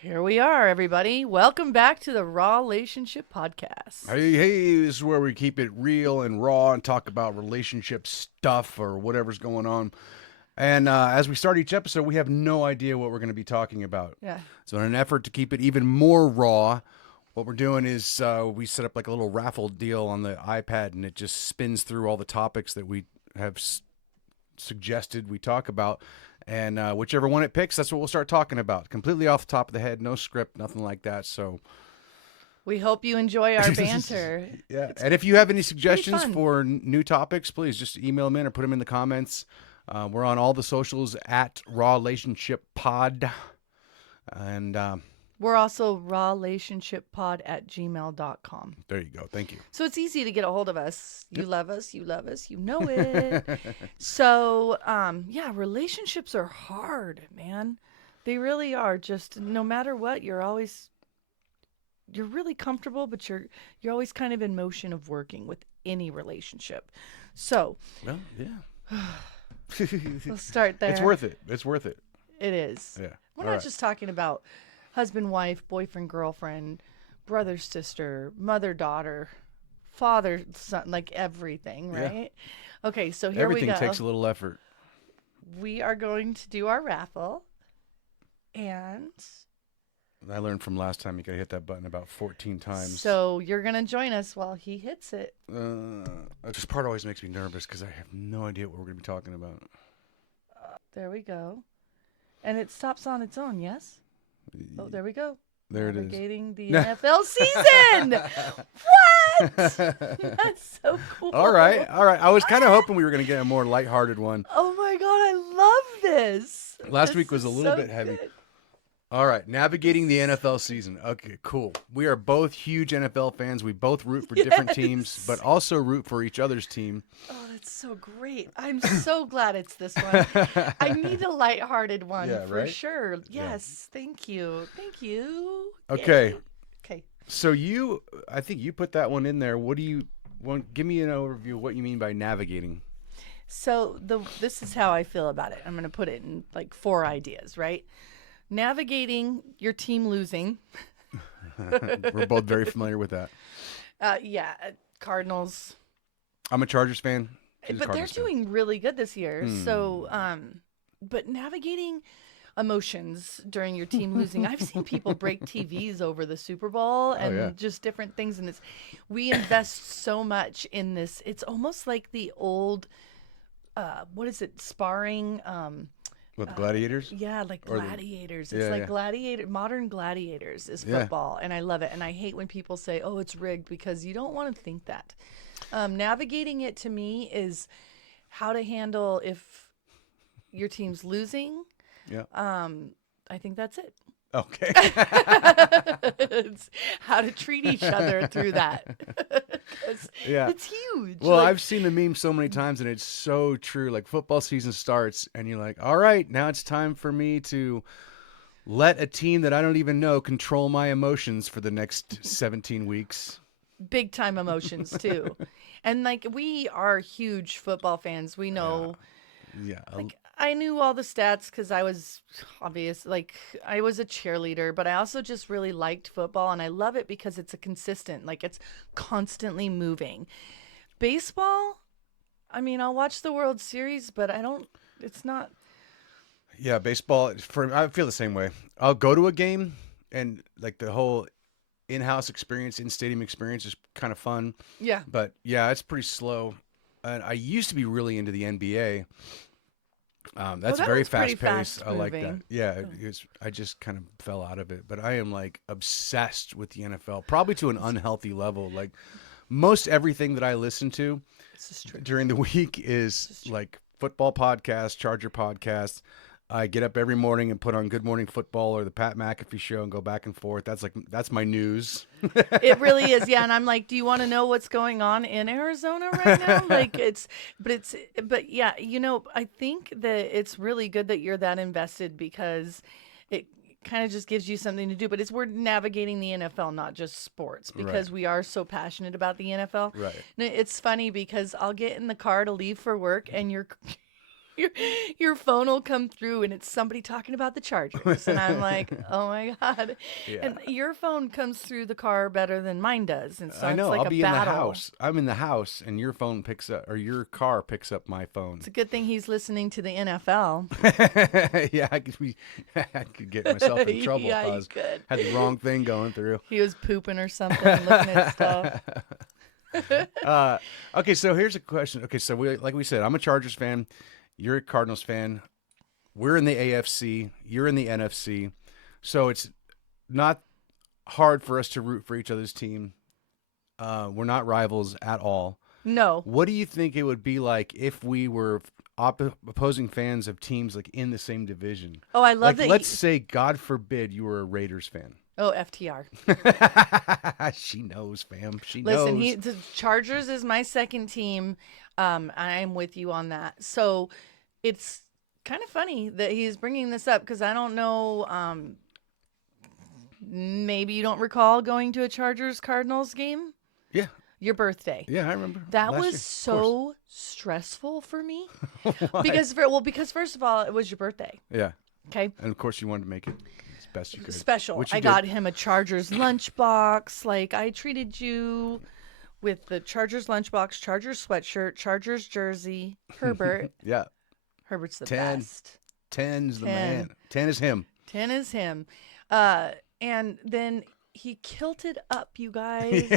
Here we are, everybody. Welcome back to the Raw Relationship Podcast. Hey, this is where we keep it real and raw and talk about relationship stuff or whatever's going on. And as we start each episode, we have no idea what we're going to be talking about. Yeah. So, in an effort to keep it even more raw, what we're doing is we set up like a little raffle deal on the iPad, and it just spins through all the topics that we have suggested we talk about. And whichever one it picks, that's what we'll start talking about. Completely off the top of the head, no script, nothing like that. So We hope you enjoy our banter. yeah. And if you have any suggestions fun. for new topics, please just email them in or put them in the comments. We're on all the socials at Raw Relationship Pod. And We're also rawrelationshippod@gmail.com. there you go. Thank you. So it's easy to get a hold of us. You love us, you love us, you know it. So, yeah, relationships are hard, man. They really are. Just no matter what, you're really comfortable, but you're always kind of in motion of working with any relationship. So, Well, yeah. we'll start there. It's worth it. It's worth it. It is. Yeah. We're All not right. just talking about husband, wife, boyfriend, girlfriend, brother, sister, mother, daughter, father, son, like everything, Yeah. right? Okay, so here Everything we go. takes a little effort. We are going to do our raffle. And I learned from last time you got to hit that button about 14 times. so you're going to join us while he hits it. This part always makes me nervous because I have no idea what we're going to be talking about. There we go. And it stops on its own, yes? Oh, there we go. There it is. Navigating the NFL season. What? That's so cool. All right. I was kind of hoping we were going to get a more lighthearted one. Oh my god, I love this. Last This week was is a little so bit heavy. good. All right, navigating the NFL season. Okay, cool. We are both huge NFL fans. We both root for different teams, Yes. but also root for each other's team. Oh, that's so great. I'm so glad it's this one. I need a lighthearted one Yeah, for right? sure. Yes, thank you. Thank you. Okay. Yay. Okay. So I think you put that one in there. What do you want? Give me an overview of what you mean by navigating. So this is how I feel about it. I'm going to put it in like 4 ideas, right? Navigating your team losing. We're both very familiar with that. Yeah, Cardinals. I'm a Chargers fan. She's a But they're Cardinals fan. doing really good this year. So, but navigating emotions during your team losing. I've seen people break TVs over the Super Bowl and yeah. just different things. And we invest so much in this. It's almost like the old, what is it, sparring? With gladiators. Yeah, like Or the- gladiators. It's yeah, like yeah. modern gladiators is Yeah. football, and I love it. And I hate when people say, "Oh, it's rigged," because you don't want to think that. Navigating it to me is how to handle if your team's losing. Yeah. I think that's it. Okay. It's how to treat each other through that. 'Cause Yeah. it's huge. Well, Like, I've seen the meme so many times, and it's so true. Like football season starts, and you're like, "All right, now it's time for me to let a team that I don't even know control my emotions for the next 17 weeks." big time emotions too. And like we are huge football fans. We know. Yeah. Like I knew all the stats because I was I was a cheerleader, but I also just really liked football and I love it because it's a consistent, like it's constantly moving. Baseball, I mean, I'll watch the World Series, but it's not. Yeah, baseball. I feel the same way. I'll go to a game, and like the whole in-house experience, in-stadium experience is kind of fun. Yeah. But yeah, it's pretty slow. And I used to be really into the NBA. That's that very one's pretty fast-paced. I like that. fast-moving. Yeah, I just kind of fell out of it. But I am like obsessed with the NFL, probably to an unhealthy level. Like most everything that I listen to This is true. during the week is like football podcasts, Charger podcasts. I get up every morning and put on Good Morning Football or the Pat McAfee Show and go back and forth. That's my news. It really is, yeah. And I'm like, do you want to know what's going on in Arizona right now? But yeah, I think that it's really good that you're that invested because it kind of just gives you something to do. But we're navigating the NFL, not just sports, because we are so passionate about the NFL. Right. And it's funny because I'll get in the car to leave for work, and your your phone will come through and it's somebody talking about the Chargers, and I'm like, oh my god. Yeah. And your phone comes through the car better than mine does, and so I it's know. like I'll a be in the battle. house. I'm in the house, and your phone picks up, or your car picks up my phone. It's a good thing he's listening to the NFL. Yeah, I could get myself in trouble Yeah, if I you was could. had the wrong thing going through. He was pooping or something, looking at stuff. Okay, so here's a question. Okay, so like we said, I'm a Chargers fan. You're a Cardinals fan. We're in the AFC. You're in the NFC. So it's not hard for us to root for each other's team. We're not rivals at all. No. What do you think it would be like if we were opposing fans of teams like in the same division? Oh, I love Like, that. let's say, God forbid, you were a Raiders fan. Oh, FTR. She knows, fam. She Listen, knows. the Chargers is my second team. I'm with you on that. So it's kind of funny that he's bringing this up because I don't know. Maybe you don't recall going to a Chargers Cardinals game. Yeah, Your birthday. yeah, I remember. That last was year, of so stressful for me Why? because first of all, it was your birthday. Yeah, Okay. and of course you wanted to make it as best you could. Special. Which you I did. got him a Chargers lunchbox. Like I treated you with the Chargers lunchbox, Chargers sweatshirt, Chargers jersey. Herbert. Yeah, Herbert's the 10. best. 10's the 10. man. 10 is him. 10 is him. And then he kilted up, you guys.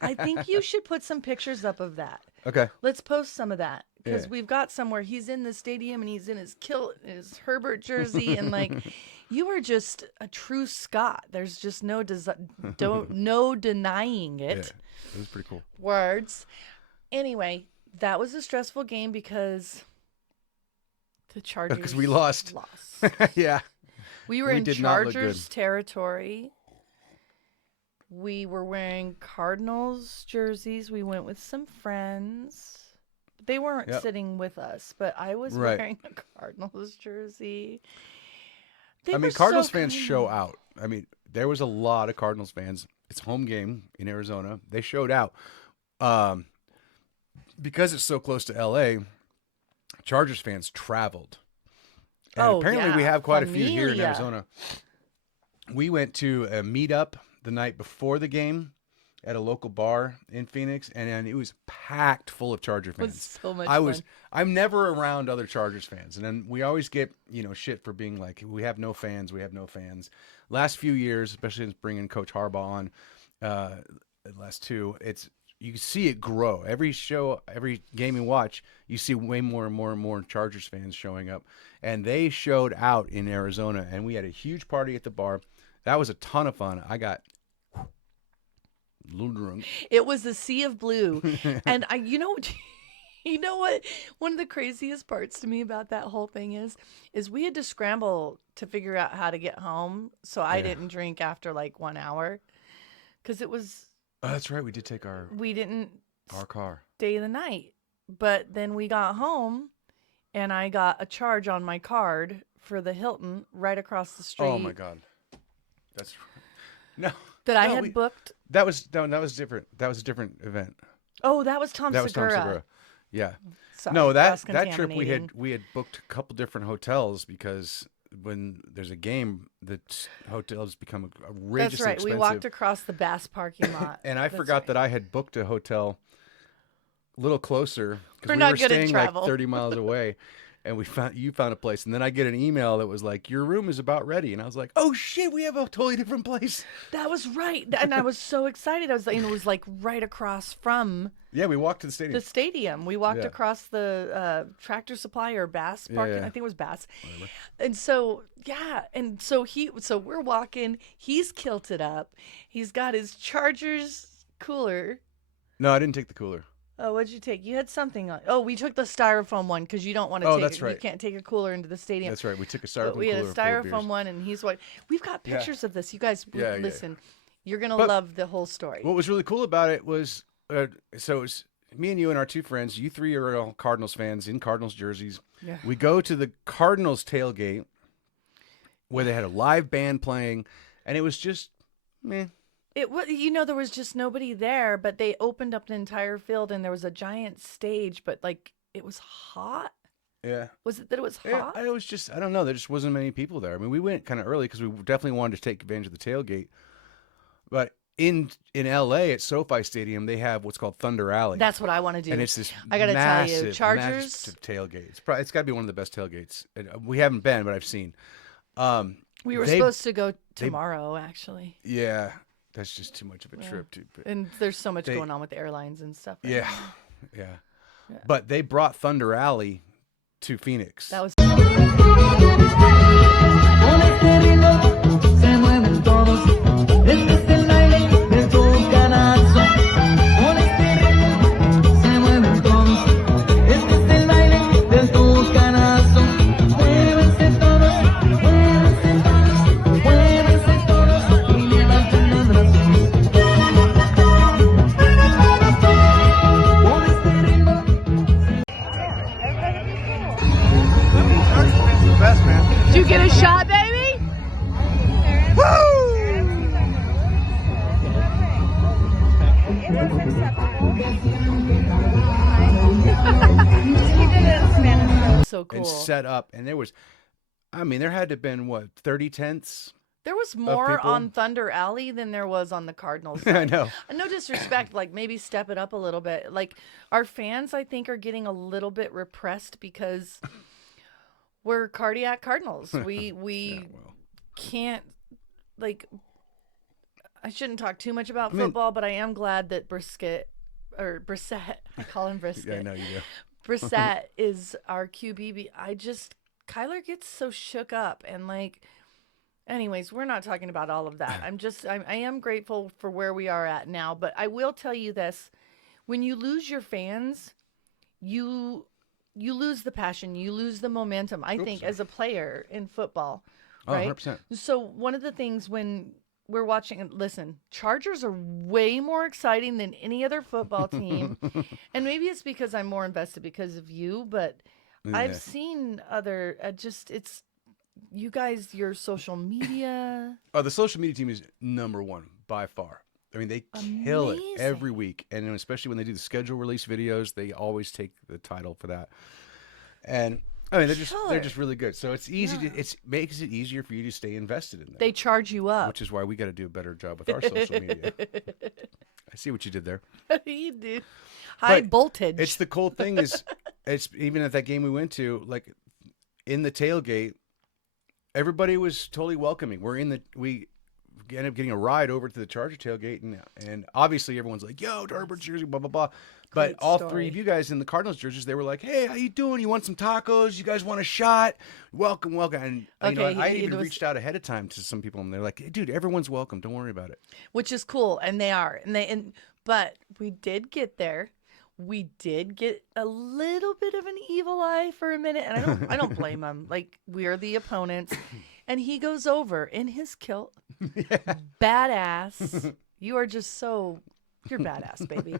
I think you should put some pictures up of that. Okay. Let's post some of that because Yeah. we've got somewhere. He's in the stadium and he's in his his Herbert jersey, and like, you are just a true Scot. There's just no no denying Yeah, it. it was pretty cool. Words. Anyway, that was a stressful game because the Chargers Because we lost. Yeah. We were We in did not look good. Chargers territory. We were wearing Cardinals jerseys. We went with some friends. They weren't Yep. sitting with us, but I was Right. wearing a Cardinals jersey. They I were mean, Cardinals so fans show kind. out. I mean, there was a lot of Cardinals fans. It's home game in Arizona. They showed out. Because it's so close to LA, Chargers fans traveled. And Oh, apparently we yeah, have quite a few here in familia. Arizona. We went to a meetup the night before the game at a local bar in Phoenix, and it was packed full of Charger It was fans. so much I'm fun. never around other Chargers fans, and then we always get shit for being like, we have no fans. Last few years, especially since bringing Coach Harbaugh on, the last two, you see it grow. Every show, every game you watch, you see way more and more and more Chargers fans showing up, and they showed out in Arizona, and we had a huge party at the bar. That was a ton of fun. I got a little drunk. It was a sea of blue. And you know what? One of the craziest parts to me about that whole thing is we had to scramble to figure out how to get home. So I Yeah. didn't drink after like 1 hour because Oh, that's right. We did take our we didn't car. stay the night. But then we got home and I got a charge on my card for the Hilton right across the street Oh my God, that's no. that I no, had we- booked. That was different. That was a different event. Oh, that was Tom That was Tom Segura. Segura. Yeah. Sorry, No, that trip cross-contaminating. we had booked a couple different hotels because when there's a game, the hotels become outrageously That's right. expensive. We walked across the Bass parking lot. And I That's forgot right. that I had booked a hotel a little closer We're because we not were good at staying like travel. 30 miles away. And you found a place, and then I get an email that was like, "Your room is about ready," and I was like, "Oh shit, we have a totally different place." That was right. And I was so excited. I was like, and it was like right across from Yeah, we walked to the stadium. the stadium. We walked Yeah. across the Tractor Supply or Bass parking. yeah. I think it was Bass. And so, yeah. And so we're walking. He's kilted up. He's got his Chargers cooler. No, I didn't take the cooler. Oh, what'd you take? You had something on. Oh, we took the styrofoam one because you don't want to Oh, take that's it. You right. can't take a cooler into the stadium. That's right. We took a But styrofoam we had a cooler full of beers. styrofoam one, and he's white. We've got Yeah. pictures of this. You guys, Yeah, yeah. listen. You're gonna But- love the whole story. What was really cool about it was, so it was me and you and our two friends. You three are all Cardinals fans in Cardinals jerseys. Yeah. We go to the Cardinals tailgate where they had a live band playing, and it was just, meh. It was, there was just nobody there, but they opened up the entire field, and there was a giant stage, but like it was hot. Yeah. Was it that it was Yeah, hot? it was just, I don't know. There just wasn't many people there. I mean, we went kind of early because we definitely wanted to take advantage of the tailgate. But in LA at SoFi Stadium, they have what's called Thunder Alley. That's what I want to do. And it's this I gotta tell you, massive, Chargers. massive tailgate. It's got to be one of the best tailgates. We haven't been, but I've seen. We were They- supposed to go tomorrow, actually, Yeah, that's just too much of a trip. and there's so much They- going on with the airlines and stuff. right Yeah, now. yeah. Yeah. But they brought Thunder Alley to Phoenix. That was. Con este ritmo se mueven todos. Este es el baile de Tucanazo. Con este ritmo se mueven todos. Este es el baile del Tucanazo. Muévense todos, muévense todos, muévense todos y levanten los brazos. Con este ritmo. Did you get a shot, baby? So cool. and set up, and there was, I mean, there had to have been what 30 tents. There was more people. on Thunder Alley than there was on the Cardinals I side. know. No disrespect, like maybe step it up a little bit. Like our fans, I think, are getting a little bit repressed because we're cardiac Cardinals. We Yeah, well, can't like. I shouldn't talk too much about I mean- football, but I am glad that Brissett, I call him Brisket. yeah, I know you do. Brissett is our QB. Kyler gets so shook up and like. Anyways, we're not talking about all of that. I am grateful for where we are at now, but I will tell you this. When you lose your fans, you lose the passion, you lose the momentum, I think, as a player in football, Oh, right? 100%. So one of the things when we're watching, listen, Chargers are way more exciting than any other football team. And maybe it's because I'm more invested because of you, but I've Yeah. seen other, it's, you guys, your social media. Oh, the social media team is number one by far. I mean, they kill it Amazing. every week, and especially when they do the schedule release videos, they always take the title for that. And I mean, they're Killer. just really good. So it's easy Yeah. to it makes it easier for you to stay invested in them. They charge you up. Which is why we got to do a better job with our social media. I see what you did there. You do. High But voltage. It's the cool thing is, it's even at that game we went to, like in the tailgate, everybody was totally welcoming. We ended up getting a ride over to the Charger tailgate, and obviously everyone's like, "Yo, Dartmouth jersey, blah blah blah." But Great all story. three of you guys in the Cardinals jerseys, they were like, "Hey, how you doing? You want some tacos? You guys want a shot? Welcome, welcome." And you know, Okay, I it even was- reached out ahead of time to some people, and they're like, hey, "Dude, everyone's welcome. Don't worry about it." Which is cool, and they are, but we did get there. We did get a little bit of an evil eye for a minute, and I don't blame him. Like, we're the opponents, and he goes over in his kilt, badass. You are just you're badass, baby.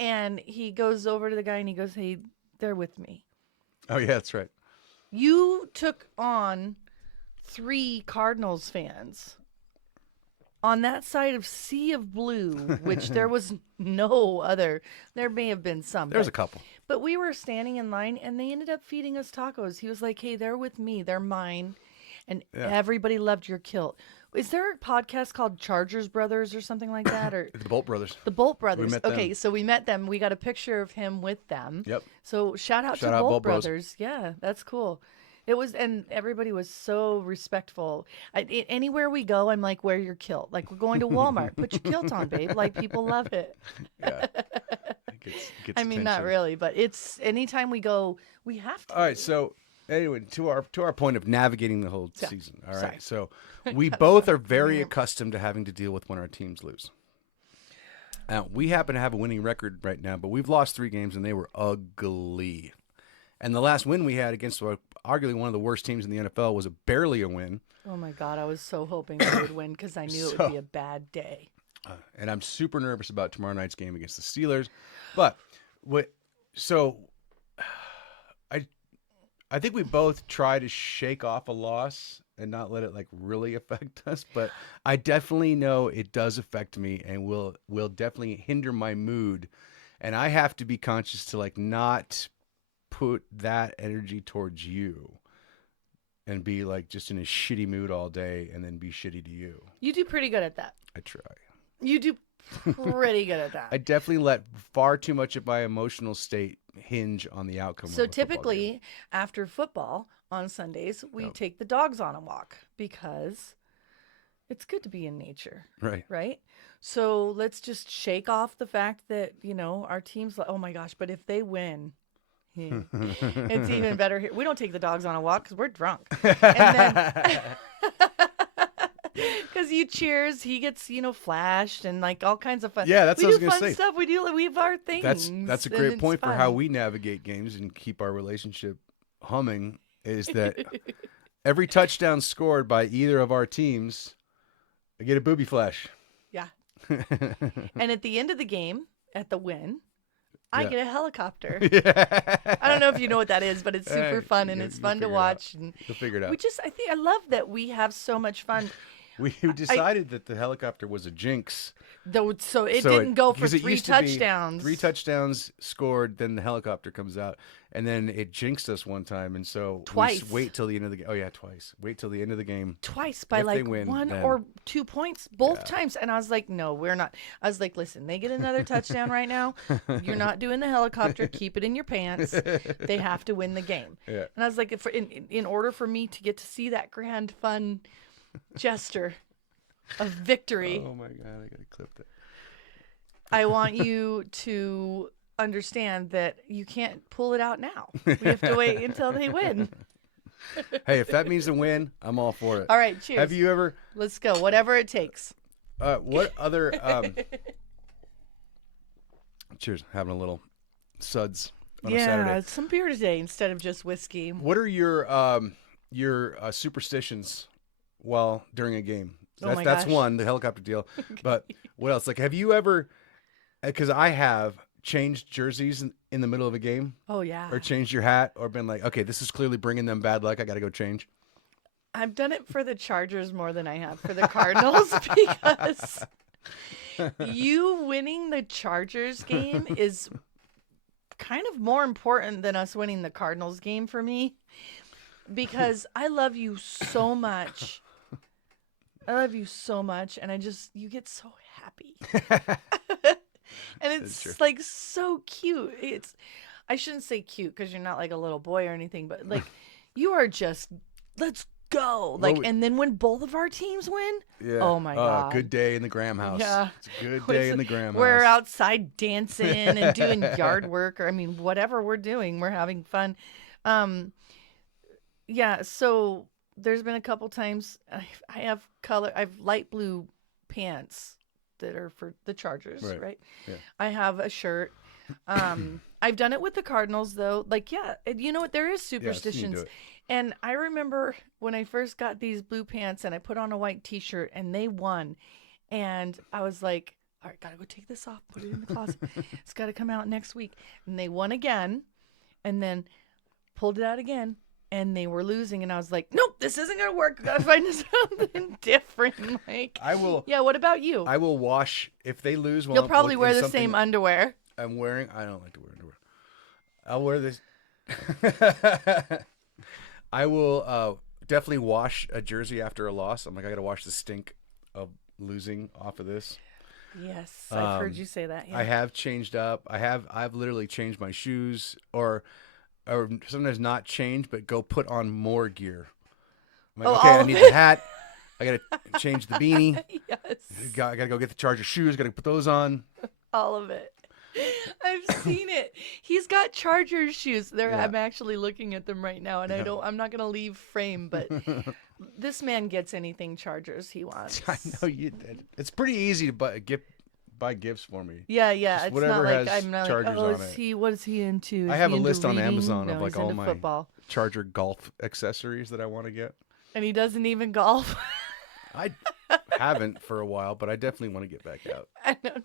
And he goes over to the guy and he goes, "Hey, they're with me." Oh yeah, that's right. You took on 3 Cardinals fans on that side of Sea of Blue, which there was no other. There may have been some. There's a but, couple. but we were standing in line and they ended up feeding us tacos. He was like, "Hey, they're with me. They're mine." And Yeah. everybody loved your kilt. Is there a podcast called Chargers Brothers or something like that? Or The Bolt brothers. the Bolt Brothers? met them. Okay, so we met them. We got a picture of him with them. Yep. So shout out Shout to out Bolt Bolt Bros. Brothers. Yeah, that's cool. It was, and everybody was so respectful. Anywhere we go, I'm like, "Wear your kilt." Like, we're going to Walmart, put your kilt on, babe. Like, people love it. Yeah. It gets I mean, not attention. really, but it's anytime we go, we have to. All right, so anyway, to our point of navigating the whole Yeah, season. All right, sorry. so we both are very accustomed to having to deal with when our teams lose. Now we happen to have a winning record right now, but we've lost 3 games and they were ugly. And the last win we had against arguably one of the worst teams in the NFL was barely a win. Oh my God, I was so hoping we would win because I knew it So- would be a bad day. And I'm super nervous about tomorrow night's game against the Steelers. But so I think we both try to shake off a loss and not let it like really affect us. But I definitely know it does affect me and will definitely hinder my mood. And I have to be conscious to like not put that energy towards you and be like just in a shitty mood all day and then be shitty to you. You do pretty good at that. I try. You do pretty good at that. I definitely let far too much of my emotional state hinge on the outcome. So of a football game. typically after football on Sundays, we Yep. take the dogs on a walk because it's good to be in nature, Right. right? So let's just shake off the fact that, our team's like, oh my gosh, but if they win, it's even better here. We don't take the dogs on a walk because we're drunk. And then, because you cheers, he gets, flashed and like all kinds of fun. Yeah, that's we what I was do gonna fun say. stuff. We have our things. That's a and great it's point for how fun. we navigate games and keep our relationship humming is that every touchdown scored by either of our teams, I get a booby flash. Yeah. And at the end of the game, at the win, I Yeah. get a helicopter. Yeah. I don't know if you know what that is, but it's super fun and you- it's you'll fun to figure it out. watch. And You'll figure it out. I love that we have so much fun. We decided that the helicopter was a jinx. Though, so it So didn't go for 'cause it 3 used to be touchdowns. 3 touchdowns scored, then the helicopter comes out, and then it jinxed us one time, and so Twice. we wait till the end of the game. Oh yeah, twice. Wait till the end of the game. Twice by If they like win, 1 then- or 2 points both times. And I was like, no, we're not. I was like, listen, they get another touchdown right now. You're not doing the helicopter. Keep it in your pants. They have to win the game. Yeah. And I was like, in order for me to get to see that grand, fun gesture of victory, Oh my god, I gotta clip that. I want you to understand that you can't pull it out now. We have to wait until they win. Hey, if that means a win, I'm all for it. All right, cheers. Have you ever? Let's go. Whatever it takes. What other? Cheers. Having a little suds on a Saturday. some beer today instead of just whiskey. What are your superstitions while during a game? Oh my That's gosh. one, the helicopter deal. But what else? Like, have you ever? Because I have changed jerseys in the middle of a game, Oh yeah. or changed your hat, or been like, okay, this is clearly bringing them bad luck. I got to go change. I've done it for the Chargers more than I have for the Cardinals because you winning the Chargers game is kind of more important than us winning the Cardinals game for me because I love you so much. I love you so much, and you get so happy. And That's true. it's like so cute. I shouldn't say cute because you're not like a little boy or anything, but like you are just, let's go. Like, we- and then when both of our teams win, Yeah. Oh my God. Good day in the Graham house. Yeah. It's a good day in the Graham house. we're outside dancing and doing yard work, or I mean, whatever we're doing, we're having fun. Yeah. So there's been a couple times I have light blue pants that are for the Chargers, Right. right? Yeah. I have a shirt. I've done it with the Cardinals though. Like, yeah, and you know what? There is Yeah, I've seen you superstitions. do it. And I remember when I first got these blue pants and I put on a white t-shirt and they won. And I was like, all right, gotta go take this off, put it in the closet. It's gotta come out next week. And they won again and then pulled it out again. And they were losing, and I was like, "Nope, this isn't gonna work. Gotta find something different." Like, I will. yeah. What about you? I will wash if they lose. While You'll I'm probably putting wear in the something same underwear. I'm wearing. I don't like to wear underwear. I'll wear this. I will definitely wash a jersey after a loss. I'm like, I gotta wash the stink of losing off of this. Yes, I've heard Um, you say that. Yeah. I have changed up. I've literally changed my shoes, or sometimes not change, but go put on more gear. I'm like, Oh, okay, all I of need it? the hat. I gotta change the beanie. Yes, I gotta go get the Charger shoes. Gotta put those on. all of it. I've seen it. He's got Chargers shoes. Yeah. I'm actually looking at them right now, and Yeah. I'm not gonna leave frame, but this man gets anything Chargers he wants. I know you did. It's pretty easy to buy gifts for me. Yeah, yeah. Just It's whatever not like has I'm not like, Chargers oh, on is it. he? What is he into? I Is have he a into list on reading? Amazon of No, like he's all into my football, Charger golf accessories that I want to get. and he doesn't even golf. I haven't for a while, but I definitely want to get back out. I know.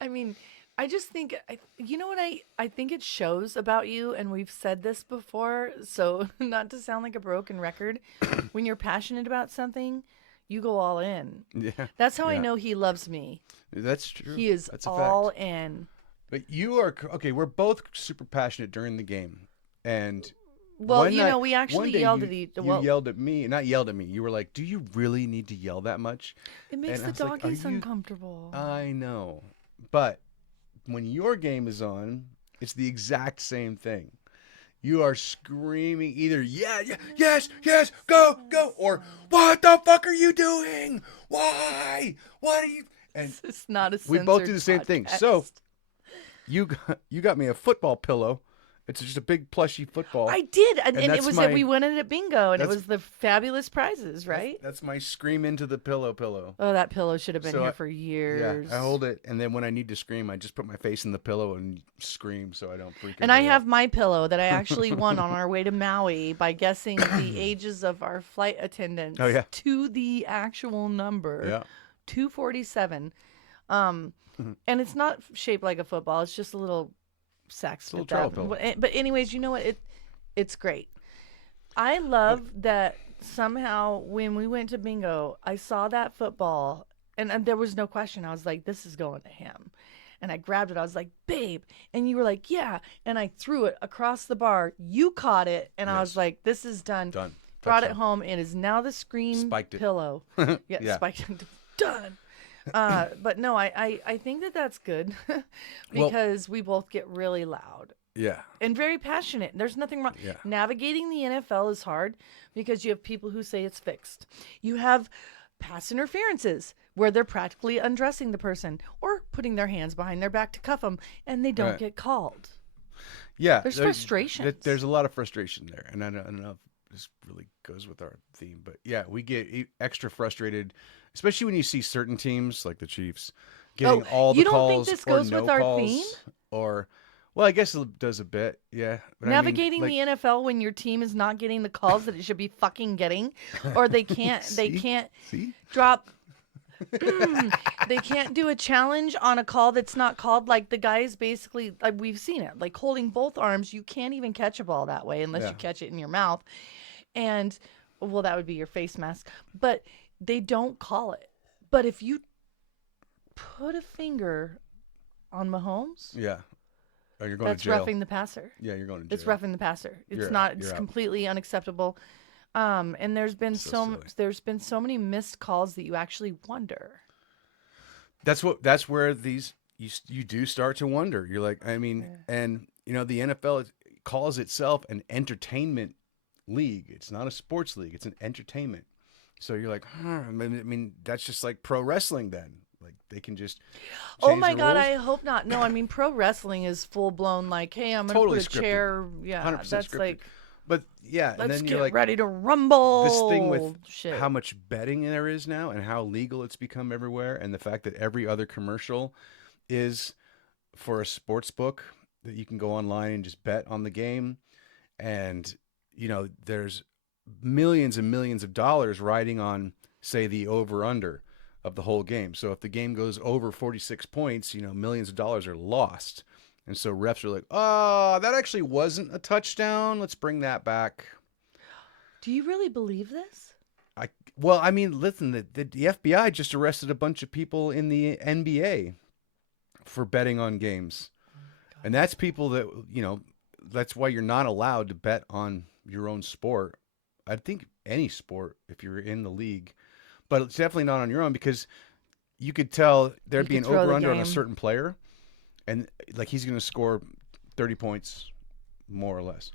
I mean, I just think, you know what I think it shows about you, and we've said this before, so not to sound like a broken record, when you're passionate about something, you go all in. Yeah, That's how I Yeah. know he loves me. that's true. He is That's a all fact. in. But you are okay. We're both super passionate during the game, And Well, one you night- know, we one actually day yelled you, at each. you Well, yelled at me, not yelled at me. You were like, "Do you really need to yell that much?" it makes and I the was like, "Are doggies you-" uncomfortable. I know, but when your game is on, it's the exact same thing. You are screaming either yeah, yeah, yes, yes, go, go, or what the fuck are you doing? Why? What are you? And It's not a we both do censored the same thing. So podcast. you got me a football pillow. It's just a big plushy football. I did, and it that's was my- that we won it at bingo, and it that's- was the fabulous prizes, right? That's my scream into the pillow. Oh, that pillow should have been So here I- for years. Yeah, I hold it, and then when I need to scream, I just put my face in the pillow and scream so I don't freak. And I everybody out. have my pillow that I actually won on our way to Maui by guessing the ages of our flight attendants Oh, yeah. to the actual number. Yeah. 247. And it's not shaped like a football. It's just a little sack. a little spit out. travel But anyways, you know what? It's great. I love that somehow when we went to bingo, I saw that football and there was no question. I was like, this is going to him. And I grabbed it. I was like, babe. And you were like, yeah. And I threw it across the bar. You caught it. And I was Yes. like, this is done. Done. Brought it Touchdown. home. It is now the scream Spiked it. pillow. Yeah. Spiked it. Done. But no, I think that that's good Well- because we both get really loud Yeah. and very passionate. There's nothing wrong. Yeah. Navigating the NFL is hard because you have people who say it's fixed. You have pass interferences where they're practically undressing the person or putting their hands behind their back to cuff them and they don't Right. get called. Yeah. There's frustrations. There's a lot of frustration there, and I don't know if this really goes with our theme, but yeah, we get extra frustrated, especially when you see certain teams like the Chiefs getting all the you don't calls think this or goes no with our calls, theme? or well, I guess it does a bit, yeah. But I mean, Navigating like- the NFL when your team is not getting the calls that it should be fucking getting, or they can't See? See? drop. They can't do a challenge on a call that's not called. Like the guys basically, like we've seen it, like holding both arms. You can't even catch a ball that way unless Yeah. you catch it in your mouth. And well, that would be your face mask. But they don't call it. But if you put a finger on Mahomes, Yeah. Oh, you're going that's to jail. roughing the passer. Yeah, you're going to jail. It's roughing the passer. It's You're not. out. It's You're out. completely unacceptable. And there's been So silly. there's been so many missed calls that you actually wonder. That's where these you do start to wonder. You're like, I mean, and you know, the NFL calls itself an entertainment league. It's not a sports league. It's an entertainment. So you're like, I mean, that's just like pro wrestling then. Like they can just Oh change my the God, rules. I hope not. No, I mean pro wrestling is full blown. Like, hey, I'm gonna Totally put a scripted. chair. Yeah, 100% that's scripted. like But yeah, and let's then get you're like, ready to rumble. this thing with shit. how much betting there is now and how legal it's become everywhere, and the fact that every other commercial is for a sports book that you can go online and just bet on the game, and you know there's millions and millions of dollars riding on, say, the over under of the whole game. So if the game goes over 46 points, you know, millions of dollars are lost. And so refs are like, oh, that actually wasn't a touchdown. Let's bring that back. Do you really believe this? Well, I mean, listen, the FBI just arrested a bunch of people in the NBA for betting on games. And that's people that, you know, that's why you're not allowed to bet on your own sport. I think any sport, if you're in the league, but it's definitely not on your own, because you could tell there'd You be an could throw the over-under on a game. certain player, and like he's going to score 30 points, more or less,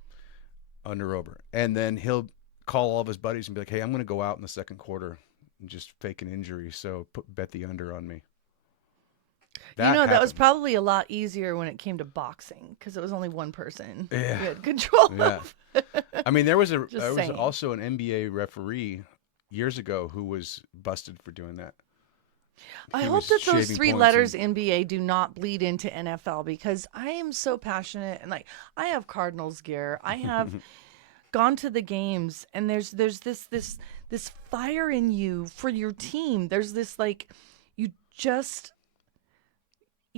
under over. And then he'll call all of his buddies and be like, hey, I'm going to go out in the second quarter and just fake an injury, so bet the under on me. That was happened. probably a lot easier when it came to boxing because it was only one person. Yeah. You had control Yeah. of. I mean, there was saying. also an NBA referee years ago who was busted for doing that. I He hope was that those shaving three points letters and- NBA do not bleed into NFL because I am so passionate and like I have Cardinals gear. I have gone to the games and there's this fire in you for your team. There's this like you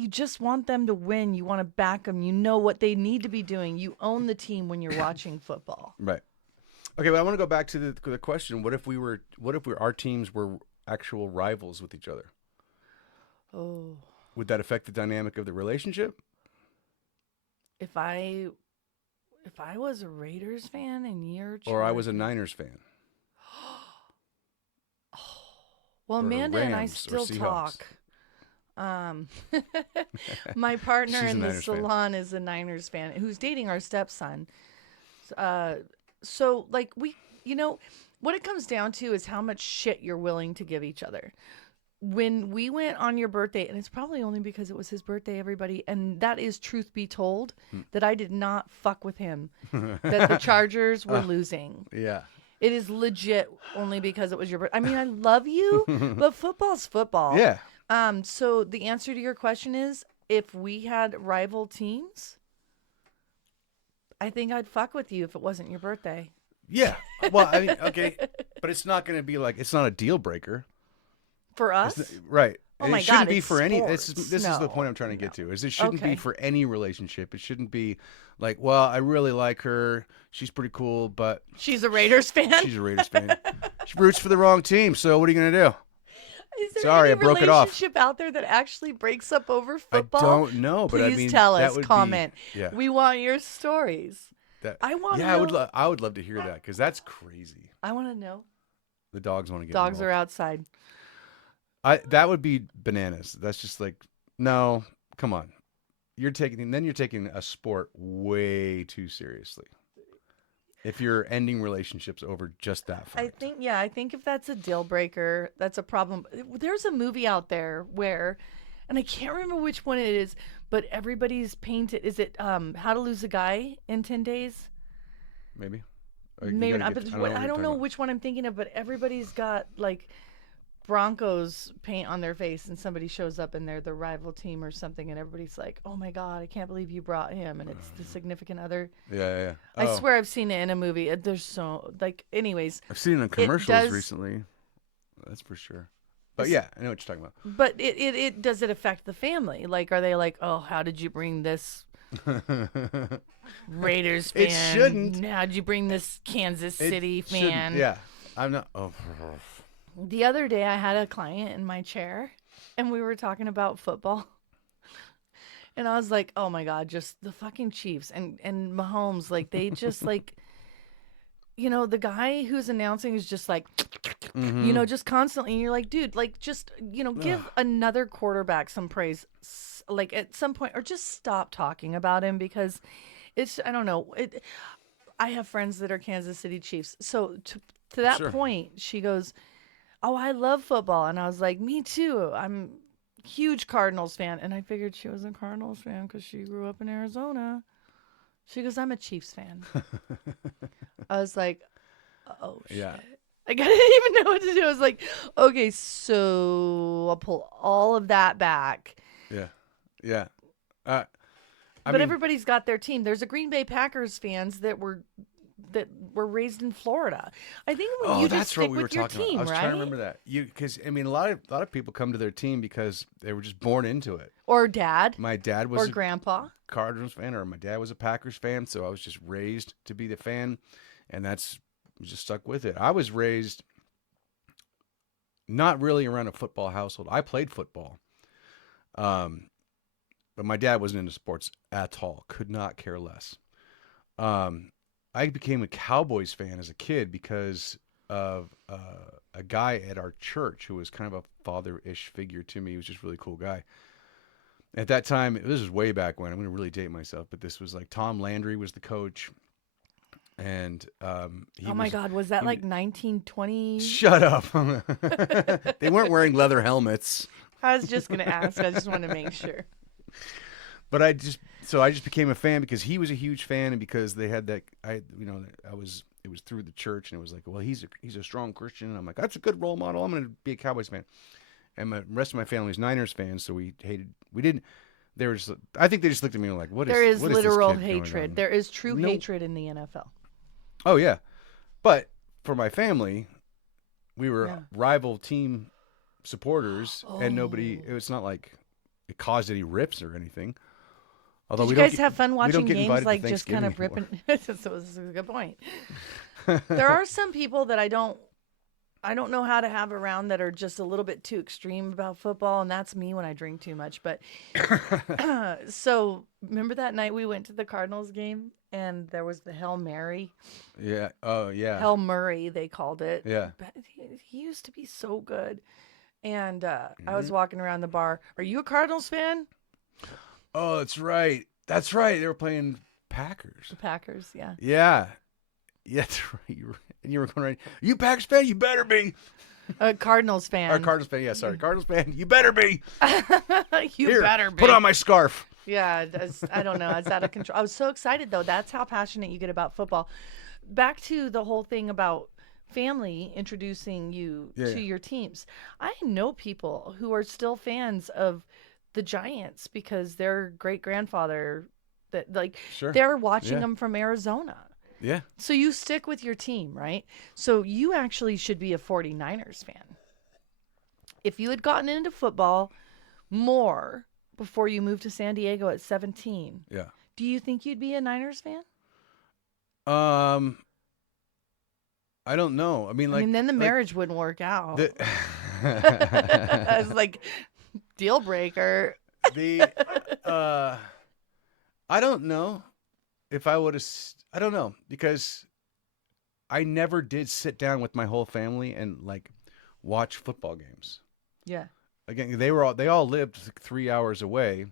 just want them to win. You want to back them. You know what they need to be doing. You own the team when you're watching football. Right. Okay, but I want to go back to the question: what if our teams were actual rivals with each other? Oh. Would that affect the dynamic of the relationship? If I If I was a Raiders fan and you're Or I was a Chargers- Niners fan. Well, or Amanda and I Rams or still Seahawks. talk. My partner She's a in the Niners fan. salon is a Niners fan who's dating our stepson. So like what it comes down to is how much shit you're willing to give each other. When we went on your birthday, and it's probably only because it was his birthday, everybody, and that is truth be told, that I did not fuck with him, that the Chargers were losing. Yeah. It is legit only because it was your birthday. I mean, I love you, but football's football. Yeah. So the answer to your question is, if we had rival teams, I think I'd fuck with you if it wasn't your birthday. Yeah. Well, I mean, okay, but it's not going to be like, it's not a deal breaker. For us? Right. Oh And my it shouldn't God, be it's for any. This sports. is the No, point I'm trying to get to. Is it shouldn't Okay. be for any relationship. It shouldn't be like, well, I really like her. She's pretty cool, but She's a Raiders fan? she's a Raiders fan. She roots for the wrong team. So what are you gonna do? Is there Sorry, any I broke it off. relationship out there that actually breaks up over football? I don't know, but Please I mean, tell that us, would be- comment. yeah. We want your stories. That, I wanna Yeah, know. I would love to hear that because that's crazy. I want to know. The dogs want to get Dogs are involved. outside. That would be bananas. That's just like, no, come on. You're taking a sport way too seriously. If you're ending relationships over just that fact. I think if that's a deal breaker, that's a problem. There's a movie out there where, and I can't remember which one it is, but everybody's painted. Is it How to Lose a Guy in 10 Days? Maybe. Or you Maybe gotta not, get- but what I you're don't know talking which one I'm thinking of, but everybody's got like Broncos paint on their face, and somebody shows up and they're the rival team or something, and everybody's like, "Oh my God, I can't believe you brought him," and it's the significant other. about. Yeah. I Oh, swear I've seen it in a movie. There's so anyways, I've seen it in commercials does- recently. That's for sure. But It's- yeah, I know what you're talking but it does it affect the family? Like, are they like, "Oh, how did you bring this about. Raiders fan? It shouldn't. How'd you bring this Kansas It City shouldn't- fan?" Yeah. I'm not. Oh. The other day, I had a client in my chair, and we were talking about football. And I was like, "Oh my God, just the fucking Chiefs and Mahomes, like they just like, the guy who's announcing is just like, Mm-hmm. just constantly. And you're like, dude, like just give another quarterback some praise, like at some point, or just stop talking about him because I don't know. I have friends that are Kansas City Chiefs, so to that Sure. point, she goes, "Oh, I love football," and I was like, "Me too. I'm a huge Cardinals fan," and I figured she was a Cardinals fan because she grew up in Arizona. She goes, "I'm a Chiefs fan." I was like, "Oh shit." Yeah. Like, I didn't even know what to do. I was like, "Okay, so I'll pull all of that back." Yeah. Yeah. I But mean, everybody's got their team. There's a Green Bay Packers fans that were raised in Florida. I think when you just that's stick what we were with your talking team, about. I was right? trying to remember that. Because I mean, a lot of people come to their team because they were just born into it. Or dad, My dad was or a grandpa. Cardinals fan, or my dad was a Packers fan, so I was just raised to be the fan, and that's just stuck with it. I was raised not really around a football household. I played football, but my dad wasn't into sports at all. Could not care less. I became a Cowboys fan as a kid because of a guy at our church who was kind of a father-ish figure to me. He was just a really cool guy. At that time, this was way back when. I'm going to really date myself, but this was like Tom Landry was the coach, and Oh my God, was that like 1920? Shut up! They weren't wearing leather helmets. I was just gonna ask. I just wanted to make sure. But I just became a fan because he was a huge fan, and because they had that it was through the church, and it was like, well, he's a strong Christian, and I'm like, that's a good role model. I'm gonna be a Cowboys fan, and the rest of my family was Niners fans, so I think they just looked at me like, what is There is what this literal kid going hatred. on? There is true Nope. hatred in the NFL. Oh yeah, but for my family, we were Yeah. rival team supporters, and nobody. Oh. It's not like it caused any rips or anything. Although Did we you don't guys get- have fun we don't watching get games, invited to like just kind of Thanksgiving ripping? So this is a good point. There are some people that I I don't know how to have around that are just a little bit too extreme about football, and that's me when I drink too much. But so remember that night we went to the Cardinals game and there was the Hail Mary, Yeah. Oh, yeah. Hail Murray they called it. Yeah. But he used to be so good. And I Mm-hmm. was walking around the bar. Are you a Cardinals fan? Oh, that's right. That's right. They were playing Packers. The Packers, yeah. Yeah. Yeah, that's right. And you were going right. You Packers fan? You better be. Cardinals Or fan. Cardinals fan. Yeah, sorry. Cardinals fan. You better be. You Here, better be. put on my scarf. Yeah, I don't know. It's out of control. I was so excited though. That's how passionate you get about football. Back to the whole thing about family introducing you Yeah, to yeah. your teams. I know people who are still fans of the Giants because their great grandfather that like Sure. they're watching Yeah. them from Arizona. Yeah. So you stick with your team, right? So you actually should be a 49ers fan. If you had gotten into football more before you moved to San Diego at 17, Yeah. do you think you'd be a Niners fan? I don't know. I mean, I like, mean, then the like marriage wouldn't work out. the, That's like deal breaker. the I don't know if I would have. I don't know because I never did sit down with my whole family and like watch football games. Yeah. Again, they all lived like 3 hours away,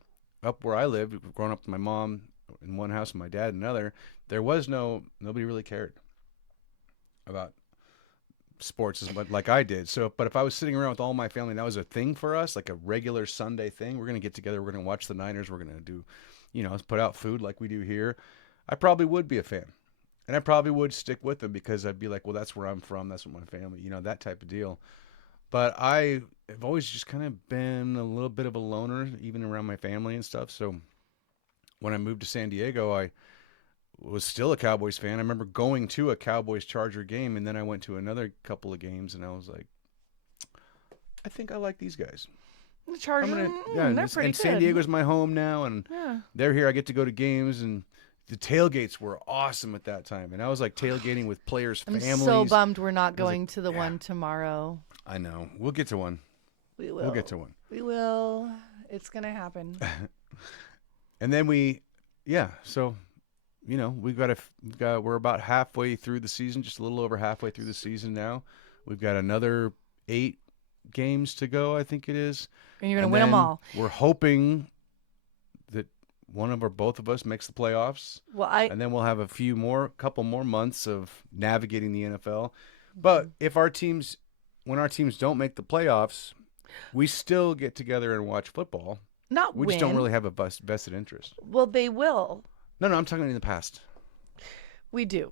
up where I lived. Growing up with my mom in one house and my dad in another, there was nobody really cared about sports as much like I did. So, but if I was sitting around with all my family, and that was a thing for us, like a regular Sunday thing. We're gonna get together. We're gonna watch the Niners. We're gonna do, put out food like we do here. I probably would be a fan, and I probably would stick with them because I'd be like, well, that's where I'm from. That's what my family, that type of deal. But I have always just kind of been a little bit of a loner, even around my family and stuff. So when I moved to San Diego, I was still a Cowboys fan. I remember going to a Cowboys-Charger game, and then I went to another couple of games, and I was like, I think I like these guys. The Chargers, And they're pretty and good. San Diego's my home now, and Yeah. they're here. I get to go to games, and the tailgates were awesome at that time. And I was like tailgating with players' I'm families. so bummed we're not was like, going to the one tomorrow. I know. We'll get to one. We will. We'll get to one. We will. It's gonna happen. And then so we're about halfway through the season, just a little over halfway through the season now. We've got another 8 games to go, I think it is. And you're gonna And win them then all. We're hoping that one of or both of us makes the playoffs, Well, and then we'll have couple more months of navigating the NFL. But if when our teams don't make the playoffs, we still get together and watch football. not We win. just don't really have a vested interest. Well, they will. No, I'm talking in the past. We do.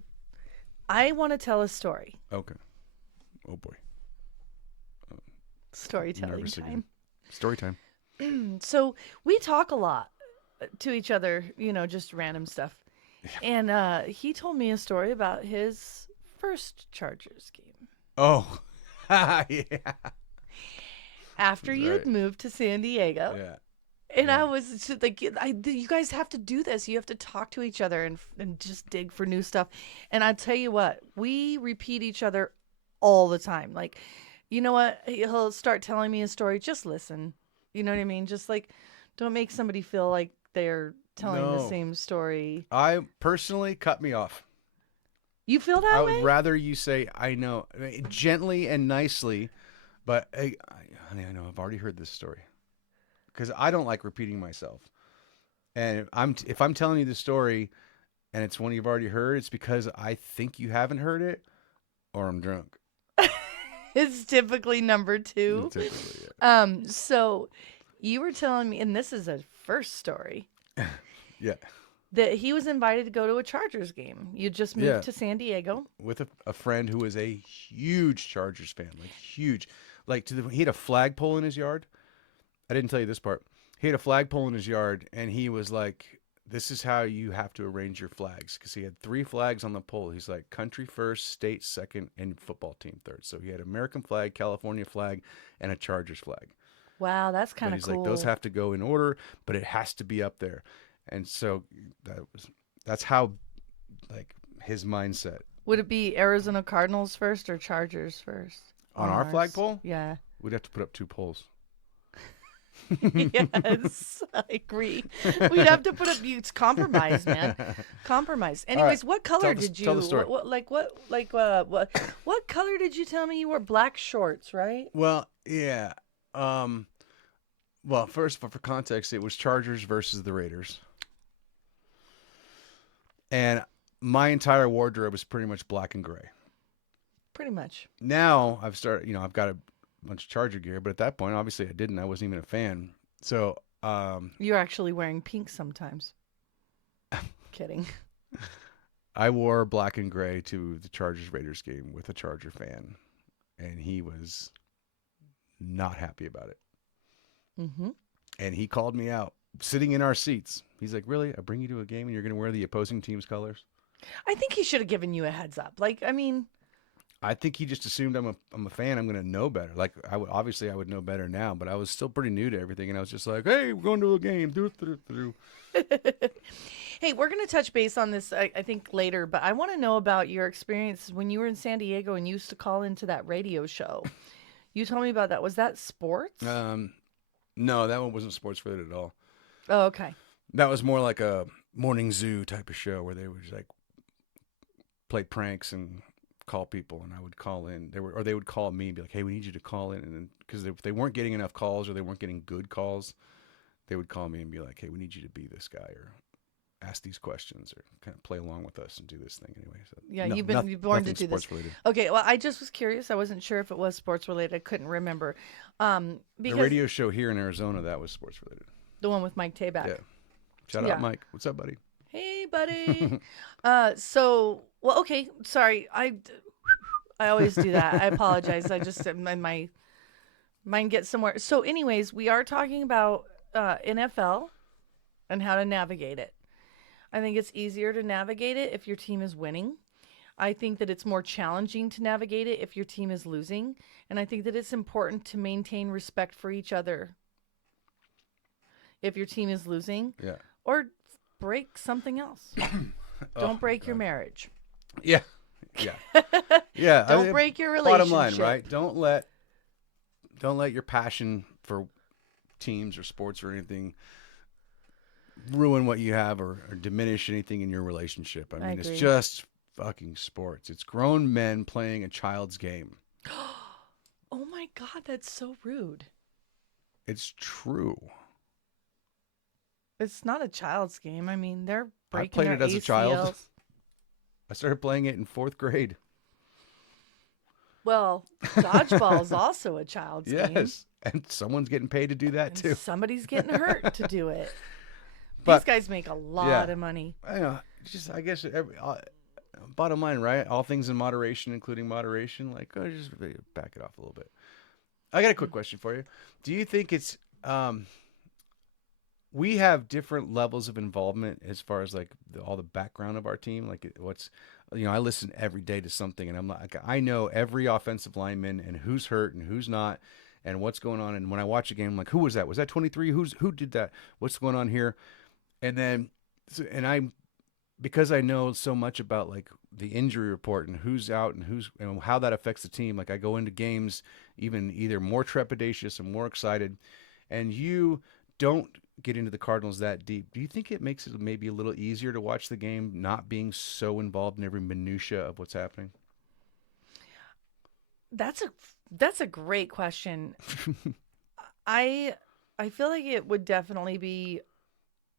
I want to tell a story. Okay. Oh boy. Storytelling Nervous time. again. Story time. So we talk a lot to each other, just random stuff. And he told me a story about his first Chargers game. Oh. Yeah. After Right. you'd moved to San Diego. Yeah. And I was just like, you guys have to do this. You have to talk to each other and just dig for new stuff. And I tell you what, we repeat each other all the time. Like, you know what? He'll start telling me a story. Just listen. You know what I mean? Just like, don't make somebody feel like they're telling the No. same story. I personally cut me off. You feel that I way? would rather you say I know gently and nicely, but honey, I know I've already heard this story because I don't like repeating myself. And if I'm telling you the story and it's one you've already heard, it's because I think you haven't heard it or I'm drunk. It's typically number 2. Typically, yeah. So you were telling me, and this is a first story, Yeah. that he was invited to go to a Chargers game. You just moved Yeah. to San Diego. With a friend who was a huge Chargers fan, like huge, like he had a flagpole in his yard. I didn't tell you this part. He had a flagpole in his yard, and he was like, "This is how you have to arrange your flags," because he had 3 flags on the pole. He's like, country first, state second, and football team third. So he had American flag, California flag, and a Chargers flag. Wow, that's But kind of he's cool. like, those have to go in order, but it has to be up there. And so that's how, like, his mindset. Would it be Arizona Cardinals first or Chargers first? On our ours. flagpole? Yeah. We'd have to put up 2 poles. Yes, I agree. We'd have to put up. It's compromise, man. Compromise. Anyways, what color did you? tell the story. What color did you tell me you wore? Black shorts, right? Well, yeah. Well, first for context, it was Chargers versus the Raiders, and my entire wardrobe was pretty much black and gray. Pretty much. Now I've started. I've got a bunch of Charger gear, but at that point, obviously, I didn't. I wasn't even a fan. So, You're actually wearing pink sometimes. Kidding. I wore black and gray to the Chargers Raiders game with a Charger fan, and he was not happy about it. Mm-hmm. And he called me out sitting in our seats. He's like, "Really? I bring you to a game and you're going to wear the opposing team's colors?" I think he should have given you a heads up. Like, I mean, I think he just assumed I'm a fan. I'm going to know better. Like I would know better now, but I was still pretty new to everything, and I was just like, "Hey, we're going to a game." hey, we're going to touch base on this, I think, later, but I want to know about your experience when you were in San Diego and you used to call into that radio show. You told me about that. Was that sports? No, that one wasn't sports related at all. Oh, okay. That was more like a morning zoo type of show where they would just like play pranks and call people, and I would call in. They would call me and be like, "Hey, we need you to call in." And then because if they weren't getting enough calls or they weren't getting good calls, they would call me and be like, "Hey, we need you to be this guy or ask these questions or kind of play along with us and do this thing anyway." So Yeah, no, you've been born to nothing do this. sports related. Okay, well, I just was curious. I wasn't sure if it was sports related. I couldn't remember. The Because radio show here in Arizona, that was sports related. the one with Mike Tabak. Yeah. Shout Yeah. out, Mike. What's up, buddy? Hey, buddy. Well, okay. Sorry, I always do that. I apologize. I just my mind gets somewhere. So, anyways, we are talking about NFL and how to navigate it. I think it's easier to navigate it if your team is winning. I think that it's more challenging to navigate it if your team is losing. And I think that it's important to maintain respect for each other if your team is losing, Yeah. or break something else. Don't break your marriage. Yeah. Yeah. Yeah. Don't break your relationship. Bottom line, right? Don't let your passion for teams or sports or anything ruin what you have or diminish anything in your relationship. I mean, it's agree. just fucking sports. It's grown men playing a child's game. Oh my God, that's so rude. It's true. It's not a child's game. I mean, they're I breaking played their it as a child. ACLs. I started playing it in 4th grade. Well, dodgeball is also a child's game. Yes. And someone's getting paid to do that And too. somebody's getting hurt to do it. But- These guys make a lot of money. I guess bottom line, right? All things in moderation, including moderation. Like, just back it off a little bit. I got a quick question for you. Do you think it's we have different levels of involvement as far as like all the background of our team? Like, what's I listen every day to something, and I'm like, I know every offensive lineman and who's hurt and who's not, and what's going on. And when I watch a game, I'm like, who was that? Was that 23? Who did that? What's going on here? And then, because I know so much about like the injury report and who's out and how that affects the team. Like I go into games either more trepidatious and more excited, and you don't get into the Cardinals that deep. Do you think it makes it maybe a little easier to watch the game, not being so involved in every minutia of what's happening? That's a great question. I feel like it would definitely be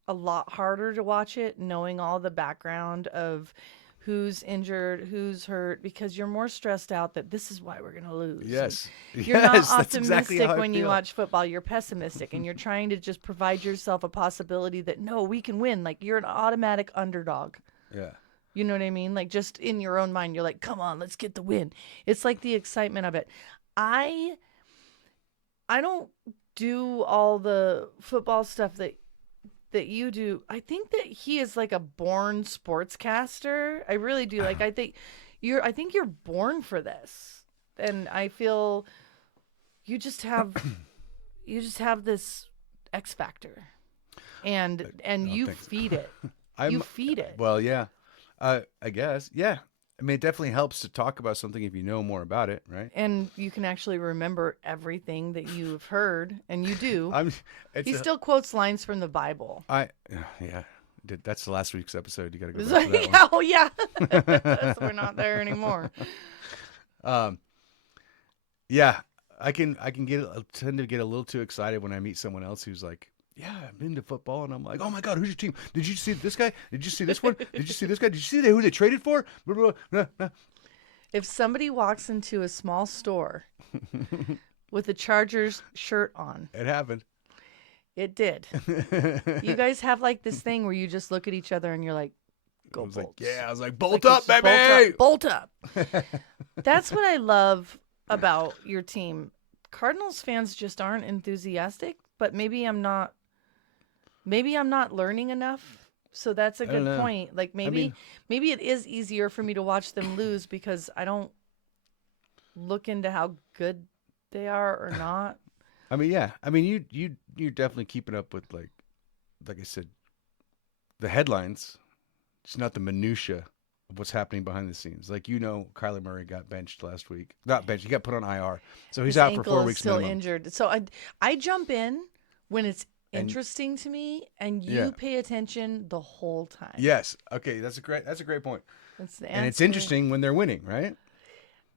a lot harder to watch it knowing all the background of who's injured, who's hurt, because you're more stressed out that this is why we're going to lose. Yes. You're Yes, not that's optimistic exactly how I when you feel. watch football. You're pessimistic and you're trying to just provide yourself a possibility that, no, we can win. Like you're an automatic underdog. Yeah. You know what I mean? Like just in your own mind, you're like, come on, let's get the win. It's like the excitement of it. I don't do all the football stuff that you do. I think that he is like a born sportscaster. I really do. Like I think you're born for this. And I feel you just have this X factor. And you thanks. feed it. You feed it. Well, yeah. I guess. Yeah. I mean, it definitely helps to talk about something if you know more about it, right? And you can actually remember everything that you've heard, and you do. I'm. It's He a- still quotes lines from the Bible. yeah. That's the last week's episode. You got to go So, back to that one. yeah, oh yeah. So we're not there anymore. Yeah, I can tend to get a little too excited when I meet someone else who's like, yeah, I'm into football, and I'm like, oh my god, who's your team? Did you see this guy? Did you see this one? Did you see this guy? Did you see who they traded for? Blah, blah, blah, blah. If somebody walks into a small store with a Chargers shirt on, It happened. it did. You guys have like this thing where you just look at each other and you're like, I go was like, Bolts. yeah, I was like, bolt Like, up, it's baby. Bolt up. Bolt up. That's what I love about your team. Cardinals fans just aren't enthusiastic, but maybe I'm not learning enough. So that's a I don't good know. point. Like maybe it is easier for me to watch them lose because I don't look into how good they are or not. I mean, yeah. I mean, you're definitely keeping up with like I said, the headlines. It's not the minutia of what's happening behind the scenes. Like Kyler Murray got benched last week. Not benched. He got put on IR, so he's His out for ankle 4 is weeks still minimum. injured. So I jump in when it's And- interesting to me, and you Yeah. pay attention the whole time. Yes. Okay. That's a great point. That's the And it's answer. interesting when they're winning, right?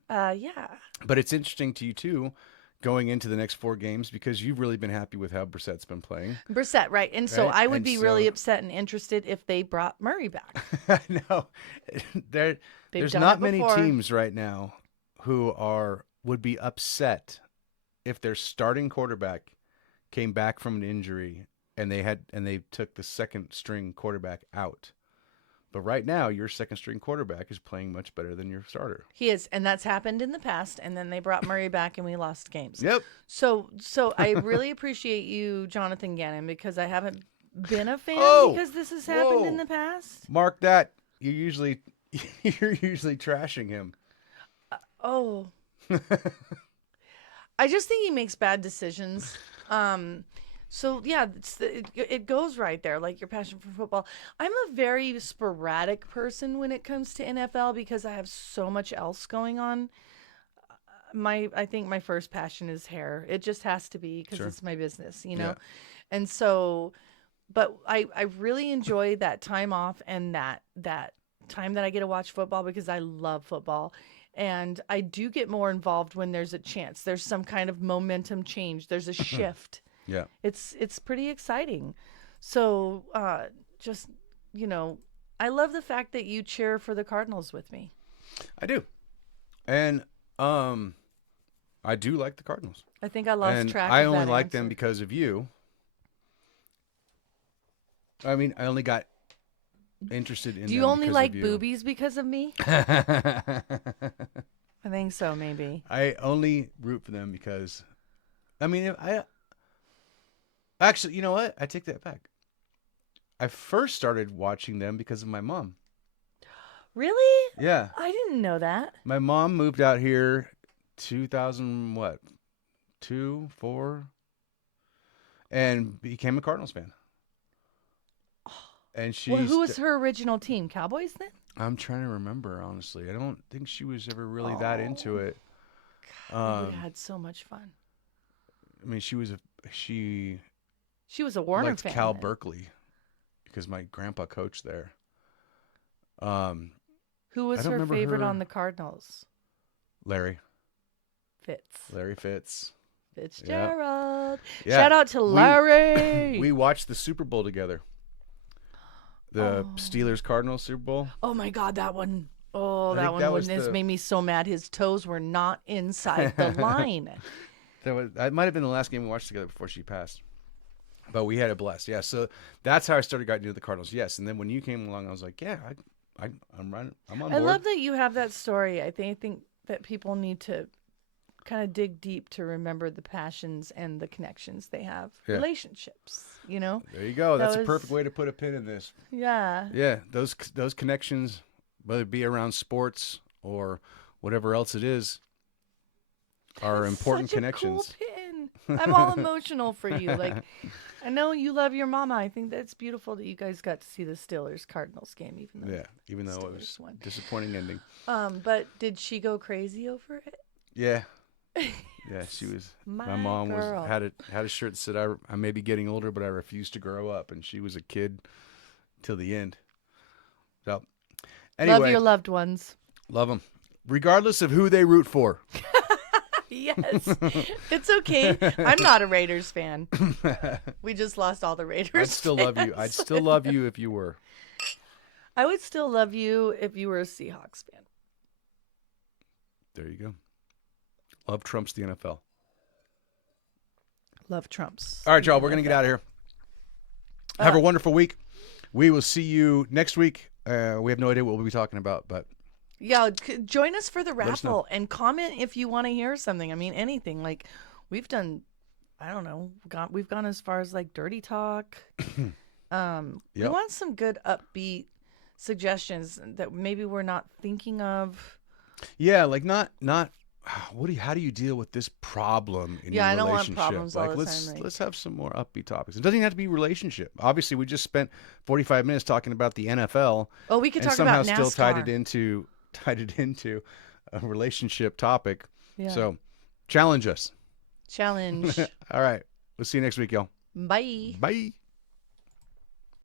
Yeah. But it's interesting to you too, going into the next 4 games because you've really been happy with how Brissett's been playing. Brissett, right. And so Right, I would and be really so- upset and interested if they brought Murray back. No, there's done not it many before. teams right now who would be upset if their starting quarterback came back from an injury and they took the second string quarterback out. But right now, your second string quarterback is playing much better than your starter. He is, and that's happened in the past. And then they brought Murray back, and we lost games. Yep. So I really appreciate you, Jonathan Gannon, because I haven't been a fan Oh, because this has happened in whoa. the past. Mark that. You're usually trashing him. Oh, I just think he makes bad decisions. So yeah, it goes right there, like your passion for football. I'm a very sporadic person when it comes to NFL because I have so much else going on. I think my first passion is hair. It just has to be because Sure. it's my business, Yeah. And so, but I really enjoy that time off and that time that I get to watch football because I love football. And I do get more involved when there's a chance. There's some kind of momentum change. There's a shift. Yeah. It's pretty exciting. So just, I love the fact that you cheer for the Cardinals with me. I do. And I do like the Cardinals. I think I lost And track I of only that like them answer. because of you. I mean, I only got interested in Do you them only because like of you. boobies because of me? I I think so, maybe. only root for them because, I mean, actually, you know what? I take that back. I first started watching them because of my mom. Really? Yeah. I didn't know that. My mom moved out here 2000, what? 2, 4, and became a Cardinals fan. And she Well, who was her original team? Cowboys then? I'm trying to remember, honestly. I don't think she was ever really that into it. We would've had so much fun. I mean, she She was a Warner liked fan. Cal then. Berkeley because my grandpa coached there. Who I was don't her remember favorite her- on the Cardinals? Larry Larry Fitz. Fitzgerald. Yeah. Shout out to Larry. We watched the Super Bowl together. The Oh. Steelers Cardinals Super Bowl. Oh my God, that one. Oh, I that think one that was this the- made me so mad. His toes were not inside the line. That might have been the last game we watched together before she passed. But we had a blast. Yeah, so that's how I started getting into the Cardinals. Yes, and then when you came along, I was like, yeah, I'm running. I'm on I board. love that you have that story. I think that people need to kind of dig deep to remember the passions and the connections they have. Yeah. Relationships, There you go. That's That a perfect was- way to put a pin in this. Yeah. Yeah, those connections, whether it be around sports or whatever else it is, are important Such a connections. cool pin. I'm all emotional for you. Like, I know you love your mama. I think that's beautiful that you guys got to see the Steelers Cardinals game, even though it was Steelers won. disappointing ending. But did she go crazy over it? Yeah. Yeah, she was. My mom girl. had a shirt that said, "I may be getting older, but I refuse to grow up," and she was a kid till the end. So, anyway, Love your loved ones. love them, regardless of who they root for. Yes, it's okay. I'm not a Raiders fan. We just lost all the Raiders. I'd still love you. I'd fans. still love you if you were. I would still love you if you were a Seahawks fan. There you go. Love trumps the NFL. Love Trump's. All right, y'all. We're gonna get out of here. Have a wonderful week. We will see you next week. We have no idea what we'll be talking about, but Yeah, join us for the us know. raffle and comment if you want to hear something. I mean, anything. Like, we've done, I don't know, we've gone as far as like dirty talk. We Yep. want some good upbeat suggestions that maybe we're not thinking of. yeah, like not. How do you deal with this problem in Yeah, your I don't want relationship? problems all like, the let's time, like- let's have some more upbeat topics. It doesn't even have to be relationship. Obviously, we just spent 45 minutes talking about the NFL. Oh, we could and talk somehow about NASCAR. still tied it into a relationship topic. Yeah. So challenge us. Challenge. All right. We'll see you next week, y'all. Bye. Bye.